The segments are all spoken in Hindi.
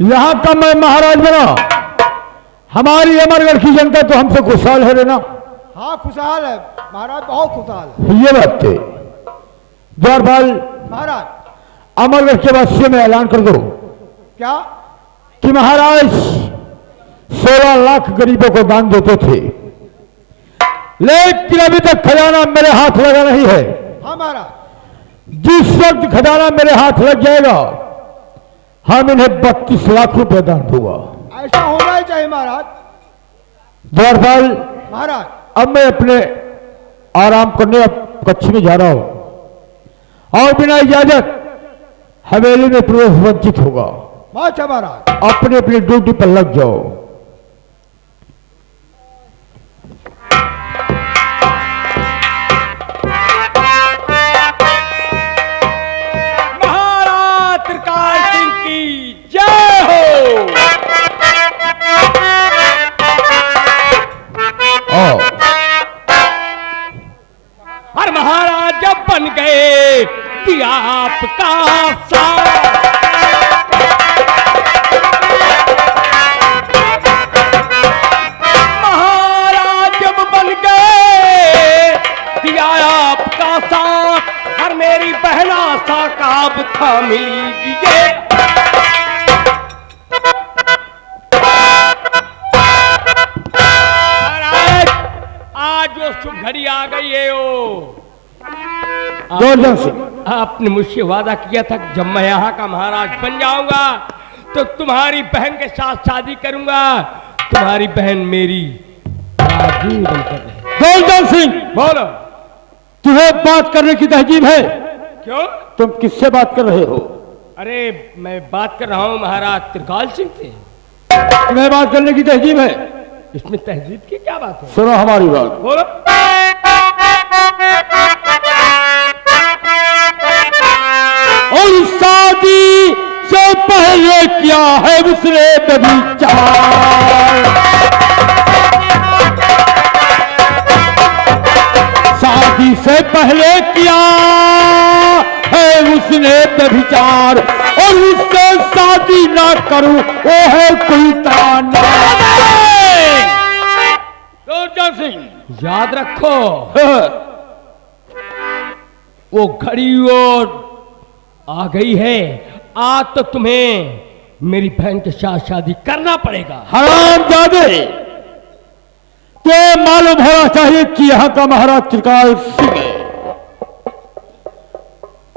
यहां का मैं महाराज बना, हमारी अमरगढ़ की जनता तो हमसे खुशहाल है ना। हाँ खुशहाल है महाराज, बहुत खुशहाल है। ये बात है द्वारपाल महाराज अमरगढ़ के वासियों में ऐलान कर दो क्या? कि महाराज 16 लाख गरीबों को दान देते थे, लेकिन अभी तक खजाना मेरे हाथ लगा नहीं है। हाँ महाराज। जिस वक्त खजाना मेरे हाथ लग जाएगा हम इन्हें 32 लाख रुपए दान दूंगा। ऐसा होना ही चाहिए महाराज। द्वारपाल महाराज अब मैं अपने आराम करने कक्ष में जा रहा हूं और बिना इजाजत हवेली में प्रवेश वंचित होगा। अच्छा महाराज। अपने अपनी ड्यूटी पर लग जाओ। महाराज त्रिकाल सिंह की जय हो। और महाराज जब बन गए कि आपका साथ, महाराज जब बन गए कि आपका साथ, और मेरी पहला सा काब था मिलीजिए। आज वो शुभ घड़ी आ गई है। आपने मुझसे वादा किया था कि जब मैं यहाँ का महाराज बन जाऊंगा तो तुम्हारी बहन के साथ शादी करूंगा। तुम्हारी बहन मेरी राजू बनकर रहे। गोवर्धन सिंह बोलो। तुम्हें बात करने की तहजीब है? क्यों? तुम किससे बात कर रहे हो? अरे मैं बात कर रहा हूँ महाराज त्रिकाल सिंह से। तुम्हें बात करने की तहजीब है? इसमें तहजीब की क्या बात है? सुनो हमारी बात। बोलो। और शादी से पहले किया है उसने व्यभिचार, शादी से पहले किया है उसने व्यभिचार, और उससे शादी ना करूं वो है कोई ताना। गोवर्धन सिंह याद रखो वो घड़ी और आ गई है। आज तो तुम्हें मेरी बहन के साथ शादी करना पड़ेगा। हरामजादे, तो मालूम होना चाहिए कि यहां का महाराज त्रिकाल सिंह है।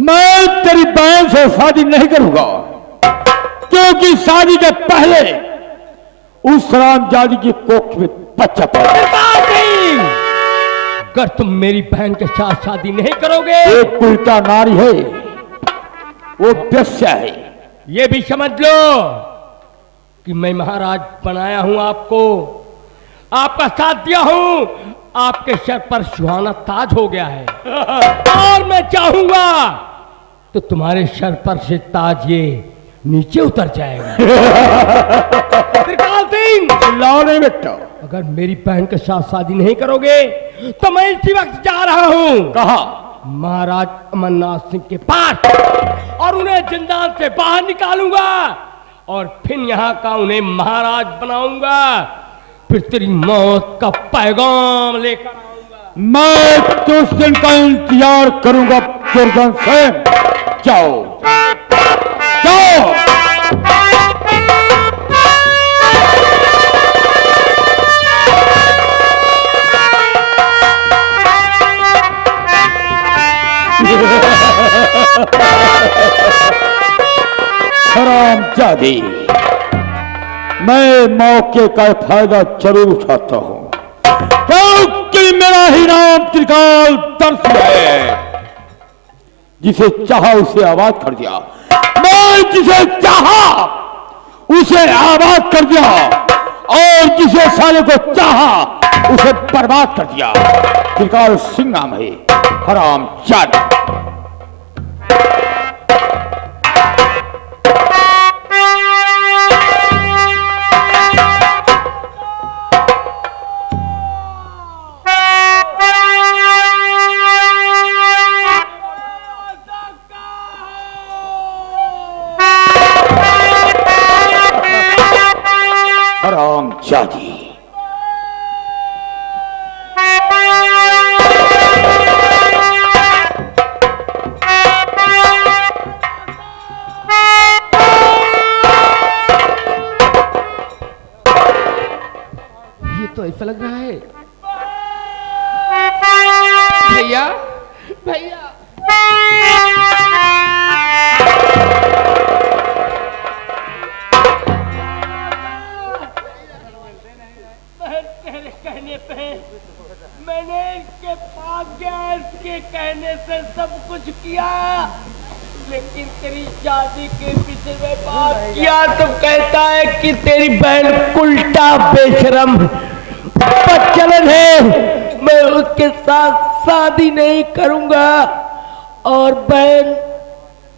मैं तेरी बहन से शादी नहीं करूंगा, क्योंकि शादी के पहले उस हरामजादी की कोख में बच्चा पैदा। अगर तुम मेरी बहन के साथ शादी नहीं करोगे, एक उल्टा नारी है, वो वेश्या है। ये भी समझ लो कि मैं महाराज बनाया हूं आपको, आपका साथ दिया हूं, आपके सर पर सुहाना ताज हो गया है। और मैं चाहूंगा तो तुम्हारे सर पर से ताज ये नीचे उतर जाएगा। त्रिकाल सिंह लाओ नहीं बेटा। अगर मेरी बहन के साथ शादी नहीं करोगे तो मैं इसी वक्त जा रहा हूं। कहा? महाराज अमरनाथ सिंह के पास, और उन्हें जिंदान से बाहर निकालूंगा और फिर यहाँ का उन्हें महाराज बनाऊंगा। फिर तेरी मौत का पैगाम लेकर आऊंगा। मैं तो उस दिन का इंतजार करूंगा। गोवर्धन सिंह जाओ जाओ। हरामजादी, मैं मौके का फायदा जरूर उठाता हूं, क्योंकि मेरा ही नाम त्रिकाल दर्श है। जिसे चाहा उसे आबाद कर दिया, मैं जिसे चाहा उसे आबाद कर दिया, और जिसे साले को चाहा उसे बर्बाद कर दिया। त्रिकाल सिंह नाम है। हरामजादी। जागी। ये तो ऐसा लग रहा है भैया भैया कहने पे मैंने इसके पास गया, इसके कहने से सब कुछ किया, लेकिन तेरी शादी के पीछे में बात किया तो कहता है कि तेरी बहन उल्टा बेशरम बदचलन है, मैं उसके साथ शादी नहीं करूंगा। और बहन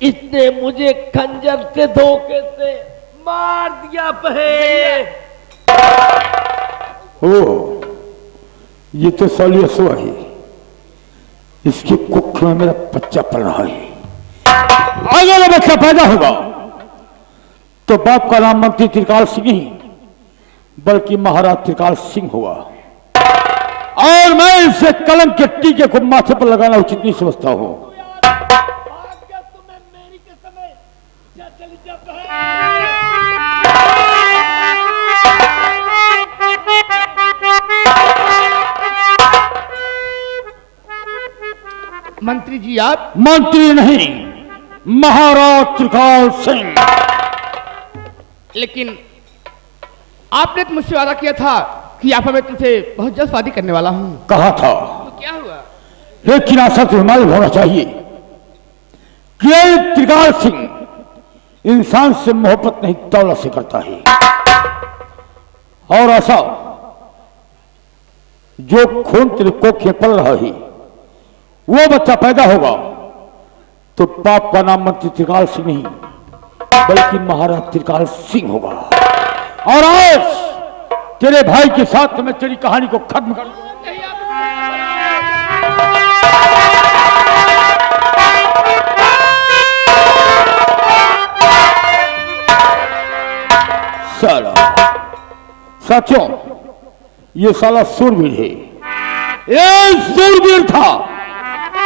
इसने मुझे खंजर से धोखे से मार दिया बहन। ओ, ये तो सालियसुआ है, इसकी कुख में मेरा बच्चा पल रहा है। अगर वो बच्चा पैदा होगा तो बाप का नाम मंत्री त्रिकाल सिंह नहीं बल्कि महाराज त्रिकाल सिंह होगा, और मैं इसे कलम के टीके को माथे पर लगाना उचित नहीं समझता हूं। मंत्री जी आप मंत्री नहीं, महाराज त्रिकाल सिंह। लेकिन आपने तो मुझसे वादा किया था कि आप मैं तुझसे बहुत जल्द शादी करने वाला हूँ। कहा था, तो क्या हुआ? लेकिन आशा तो मालूम होना चाहिए कि ये त्रिकाल सिंह इंसान से मोहब्बत नहीं दौलत से करता है। और ऐसा जो खून तेरे कोख में पल रहा है वो बच्चा पैदा होगा तो बाप का नाम मंत्री त्रिकाल सिंह नहीं बल्कि महाराज त्रिकाल सिंह होगा। और आज तेरे भाई के साथ मैं तेरी कहानी को खत्म कर दूंगा। साला साथियों, ये साला सूरवीर है, ये सूरवीर था।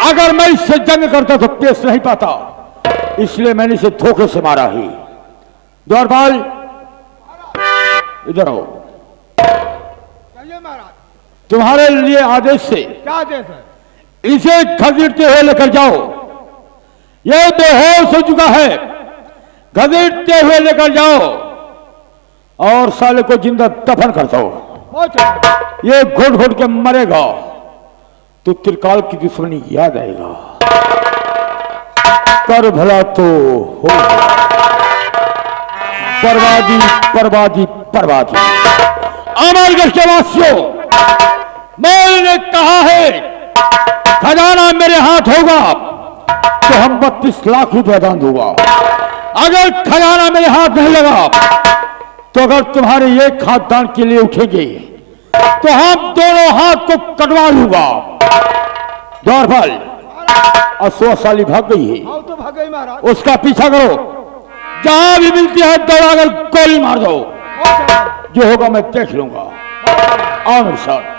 अगर मैं इससे जंग करता तो पेश नहीं पाता, इसलिए मैंने इसे धोखे से मारा ही। द्वारपाल इधर आओ। चलिए महाराज। तुम्हारे लिए आदेश से क्या आदेश है? इसे घसीटते हुए लेकर जाओ, यह बेहोश हो चुका है, घसीटते हुए लेकर जाओ और साले को जिंदा दफन कर दो। ये घुट घुट के मरेगा तो त्रिकाल की दुश्मनी याद आएगा। कर भला तो हो, बर्बादी बर्बादी बर्बादी। अमरगढ़ के वासियों, मैंने कहा है खजाना मेरे हाथ होगा तो हम 32 लाख रुपया दान दूंगा। अगर खजाना मेरे हाथ नहीं लगा तो अगर तुम्हारे एक हाथ दान के लिए उठेंगे तो हम दोनों हाथ को कटवा लूंगा। द्वारपाल, असुआ साली भाग गई है, हाँ तो भाग गई महाराज। उसका पीछा करो, जहां भी मिलती है दौड़ाकर गोली मार दो। जो होगा मैं देख लूंगा। आओ मेरे साथ।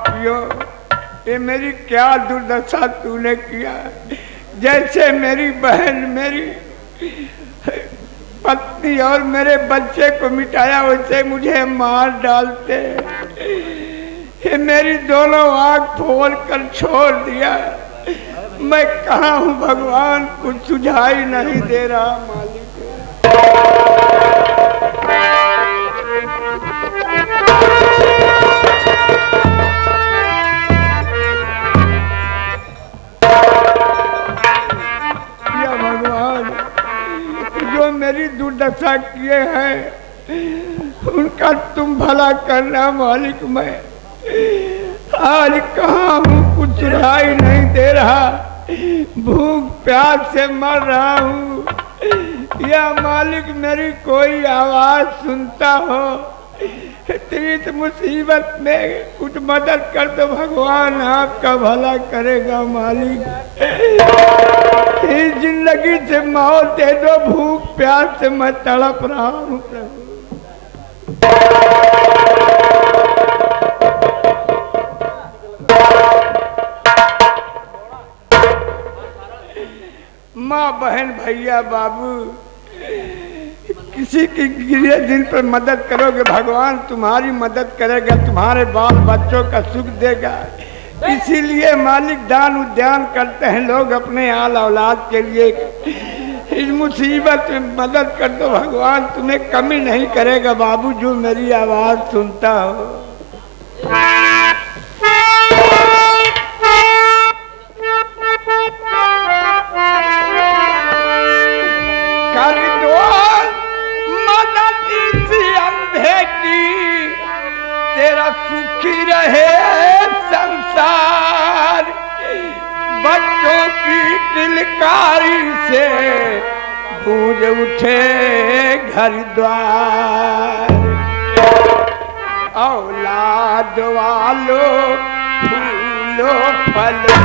पापियों, ये मेरी क्या दुर्दशा तूने किया। जैसे मेरी बहन मेरी पत्नी और मेरे बच्चे को मिटाया वैसे मुझे मार डालते। ये मेरी दोनों आंख फोड़ कर छोड़ दिया। मैं कहाँ हूँ भगवान, कुछ सुझाई नहीं दे रहा मालिक। या भगवान, जो मेरी दुर्दशा किए हैं उनका तुम भला करना मालिक। मैं आज कहाँ हूँ, कुछ सुनाई नहीं दे रहा, भूख प्यास से मर रहा हूँ। या मालिक मेरी कोई आवाज सुनता हो, इस मुसीबत में कुछ मदद कर दो भगवान, आपका भला करेगा मालिक। इस जिंदगी से मौत दे दो, भूख प्यास से मैं तड़प रहा हूँ प्रभु। माँ बहन भैया बाबू, किसी की गिरे दिन पर मदद करोगे भगवान तुम्हारी मदद करेगा, तुम्हारे बाल बच्चों का सुख देगा। इसीलिए मालिक दान उद्यान करते हैं लोग अपने आल औलाद के लिए। इस मुसीबत में मदद कर दो भगवान, तुम्हें कमी नहीं करेगा बाबू जो मेरी आवाज सुनता हो। कर दो मदद इस अंधे की, तेरा सुखी रहे संसार। बच्चों की किलकारी से गूंज उठे घर द्वार। औलाद वालों फूलो फलो,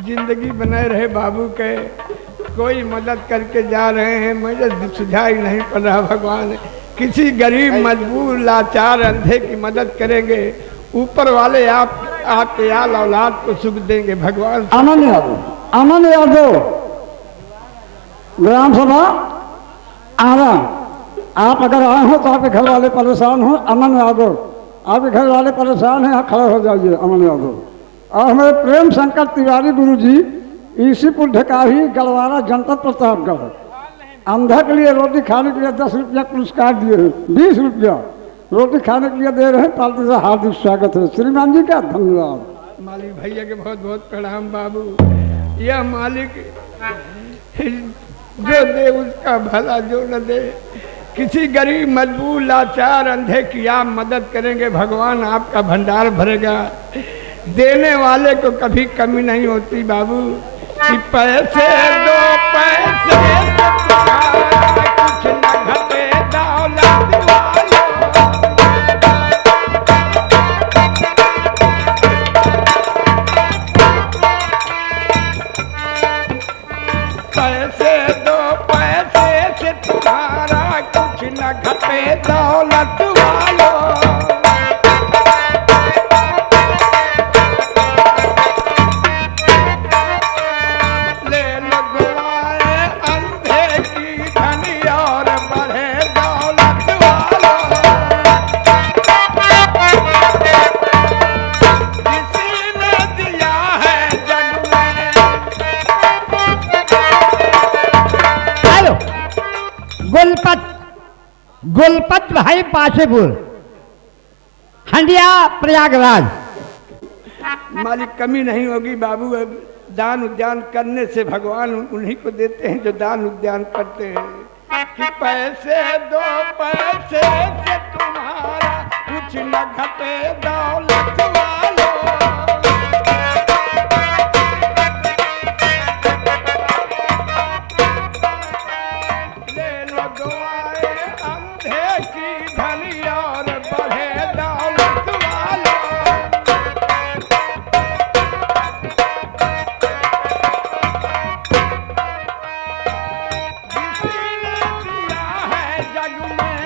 जिंदगी बनाए रहे बाबू के। कोई मदद करके जा रहे हैं, मुझे सुझाई नहीं पड़ रहा भगवान। किसी गरीब मजबूर लाचार अंधे की मदद करेंगे, ऊपर वाले आपके आल औलाद को सुख देंगे भगवान। आनंद यादव ग्राम सभा आरा, आप अगर आए हो तो आपके घर वाले परेशान हो। अमन यादव, आपके घर वाले परेशान हैं, खड़े हो जाइए अमन यादव। और हमारे प्रेम शंकर तिवारी गुरु जी ईसीपुर ढकाही गलवारा जनपद प्रतापगढ़, अंधा के लिए रोटी खाने के लिए 10 रुपया पुरस्कार दिए हैं, 20 रुपया रोटी खाने के लिए दे रहे हैं। पार्टी से हार्दिक स्वागत है श्रीमान जी का, धन्यवाद। मालिक भैया के बहुत बहुत प्रणाम बाबू। यह मालिक जो दे उसका भला, जो न दे किसी गरीब मजबूर लाचार अंधे की आप मदद करेंगे भगवान, आपका भंडार भरेगा। देने वाले को कभी कमी नहीं होती बाबू। कि पैसे दो पैसे कुछ न घटे दौलत वालों। ले लो दुआए अंधे की धनी और बढ़े दौलत वालों। किसी ने दिया है जग में। हेलो गुलपत भाई पासेपुर हंडिया प्रयागराज। मालिक कमी नहीं होगी बाबू। अब दान उद्यान करने से भगवान उन्हीं को देते हैं जो दान उद्यान करते हैं। कि पैसे दो पैसे से तुम्हारा कुछ न घटे दौलत वालों। ले लो दुआए अंधे की धनी और बढ़े दौलत वालों। किसी ने दिया है जग में।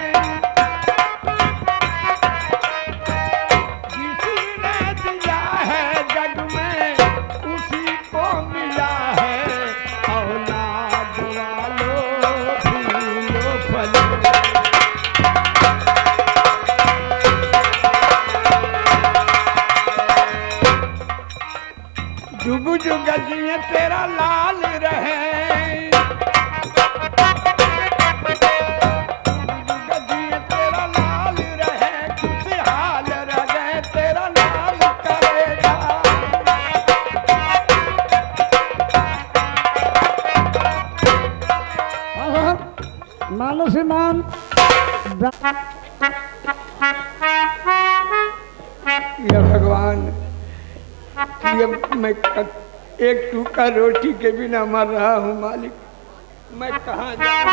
किसी ने दिया है जग में उसी को मिला है। औलाद वालों फूलो फलो। जुग जुग जिए तेरा लाल रहे। जुग जिए तेरा लाल रहे। खुशहाल रहे तेरा नाम करेगा। मानस मान ये भगवान ये मैं एक टूका रोटी के बिना मर रहा हूँ मालिक। मैं कहाँ जाऊँ।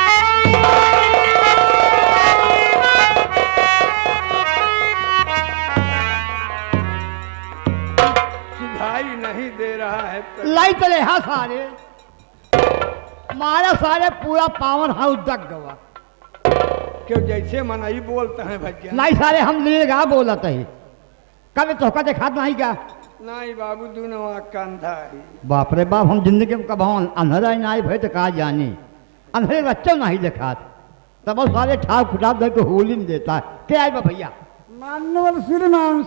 सुधाई नहीं दे रहा है तो लाई चले हाँ सारे मारा सारे पूरा पावन हाउस तक गवा। क्यों जैसे मनाई बोलते हैं भैया। लाई सारे हम नीलगा बोलत है कभी तोहका देखात नहीं का। नहीं बाबू दोनों कंधा ही। बाप रे बाप हम जिंदगी में कब अंधेरा नहीं भय तो कहा जानी अंधेरे बच्चों नहीं देखात तब सारे ठाक खुटाप दे के होली में देता है क्या है भैया। मानव श्रीमान